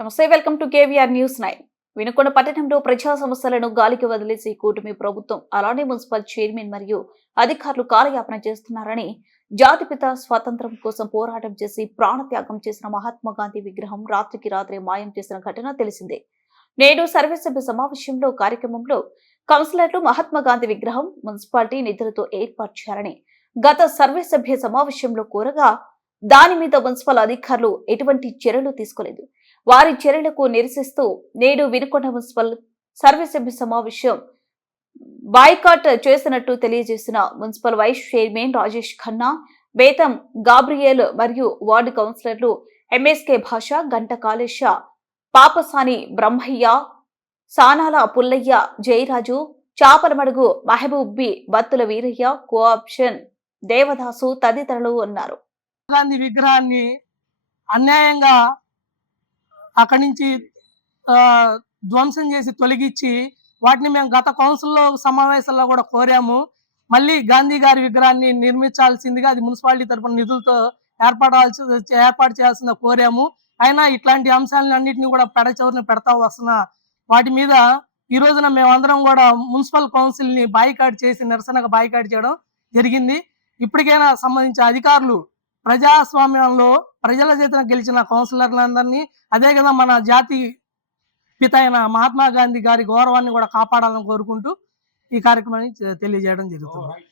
నమస్తే welcome to KVR news nine. Vinukonda పట్టణంలో ప్రజా సమస్యలను గాలికి వదిలేసి కూటమి ప్రభుత్వం అలానే మున్సిపల్ చైర్మన్ మరియు అధికారులు కాలయాపన చేస్తున్నారని జాతిపిత స్వాతంత్రం కోసం పోరాటం చేసి ప్రాణత్యాగం చేసిన మహాత్మా గాంధీ విగ్రహం రాత్రికి రాత్రి మాయం చేసిన ఘటన తెలిసిందే. నేడు సర్వసభ్య సమావేశంలో కార్యక్రమంలో కౌన్సిలర్లు మహాత్మా గాంధీ విగ్రహం మున్సిపాలిటీ నిధులతో ఏర్పాటు చేయాలని గత సర్వసభ్య సమావేశంలో కోరగా దాని మీద మున్సిపల్ అధికారులు ఎటువంటి చర్యలు తీసుకోలేదు. వారి చర్యలకు నిరసిస్తూ నేడు వినుకొండ మున్సిపల్ సర్వసభ్య సమావేశం బాయ్కాట్ చేసినట్టు తెలియజేసిన municipal vice chairman Rajesh Khanna Betham Gabriel మరియు వార్డు కౌన్సిలర్లు ఎంఎస్కే భాష గంట కాళేశ పాపసాని బ్రహ్మయ్య సానాల పుల్లయ్య జయరాజు చాపలమడుగు మహబూబ్బి బత్తుల వీరయ్య కోఆప్షన్ దేవదాసు తదితరులు ఉన్నారు. గాంధీ విగ్రహాన్ని అన్యాయంగా అక్కడి నుంచి ఆ, ధ్వంసం చేసి తొలగించి వాటిని మేము గత కౌన్సిల్లో సమావేశాల్లో కూడా కోరాము. మళ్ళీ గాంధీ గారి విగ్రహాన్ని నిర్మించాల్సిందిగా అది మున్సిపాలిటీ తరపున నిధులతో ఏర్పడాల్సి ఏర్పాటు చేయాల్సిందిగా కోరాము. అయినా ఇట్లాంటి అంశాలను అన్నింటినీ కూడా పెడచవరిని పెడతా వస్తున్న. వాటి మీద ఈ రోజున మేమందరం కూడా మున్సిపల్ కౌన్సిల్ని చేసి నిరసనగా బాయికాట్ చేయడం జరిగింది. ఇప్పటికైనా సంబంధించిన అధికారులు ప్రజాస్వామ్యంలో ప్రజల చేతన గెలిచిన కౌన్సిలర్లందరినీ అదే కదా మన జాతి పిత అయిన మహాత్మా గాంధీ గారి గౌరవాన్ని కూడా కాపాడాలని కోరుకుంటూ ఈ కార్యక్రమాన్ని తెలియజేయడం జరుగుతుంది.